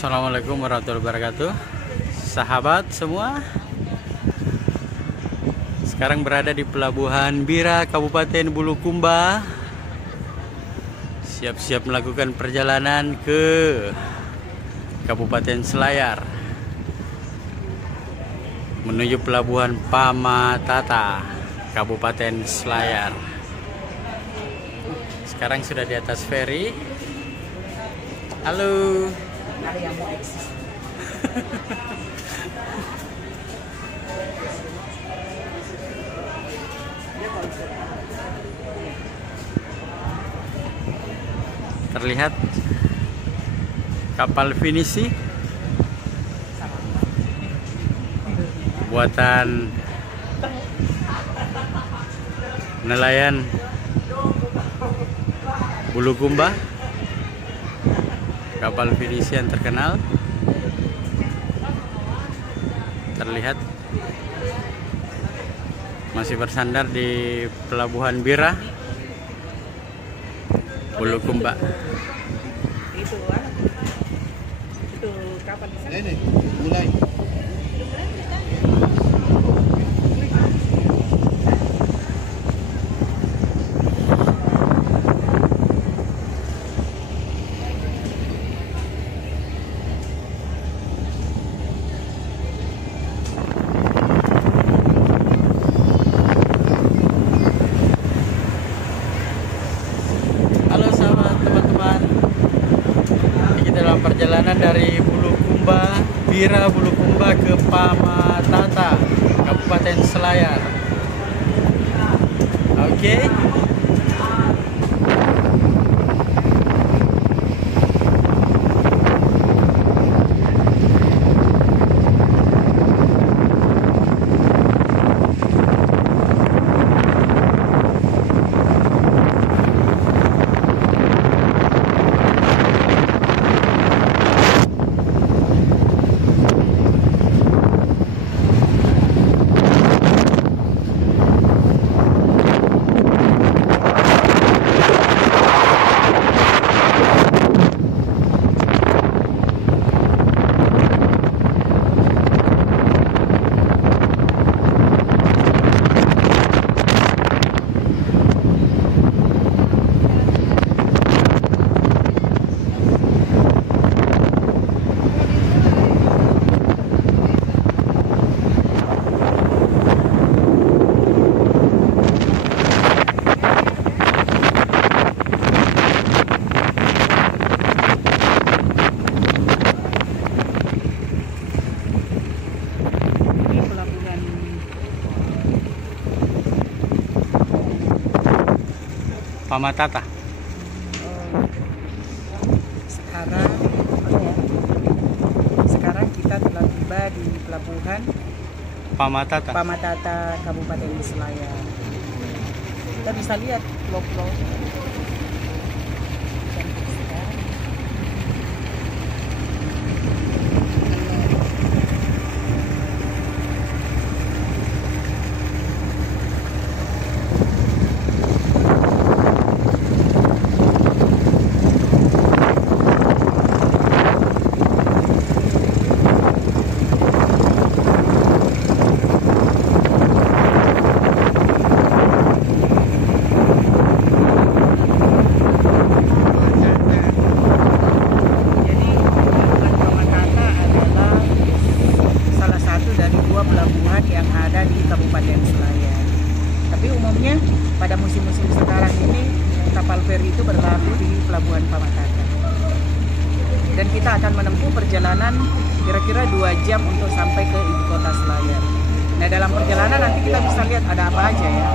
Assalamualaikum warahmatullahi wabarakatuh. Sahabat semua, sekarang berada di Pelabuhan Bira, Kabupaten Bulukumba. Siap-siap melakukan perjalanan ke Kabupaten Selayar menuju Pelabuhan Pamatata, Kabupaten Selayar. Sekarang sudah di atas feri. Halo. Ada yang mau eksis. Terlihat kapal finisi buatan nelayan Bulukumba, kapal finisi yang terkenal. Terlihat masih bersandar di Pelabuhan Bira, Bulukumba. Itu kapan bisa? Ini mulai. Halo sahabat teman-teman, kita dalam perjalanan dari Bulukumba, Bira Bulukumba ke Pamatata, Kabupaten Selayar. Oke. Pamatata. Sekarang kita telah tiba di Pelabuhan Pamatata. Pamatata, Kabupaten Selayar. Kita bisa lihat pulau-pulau. Pelabuhan yang ada di Kabupaten Selayar. Tapi umumnya pada musim-musim sekarang ini kapal feri itu berlabuh di Pelabuhan Pamatata. Dan kita akan menempuh perjalanan kira-kira 2 jam untuk sampai ke ibu kota Selayar. Nah, dalam perjalanan nanti kita bisa lihat ada apa aja ya.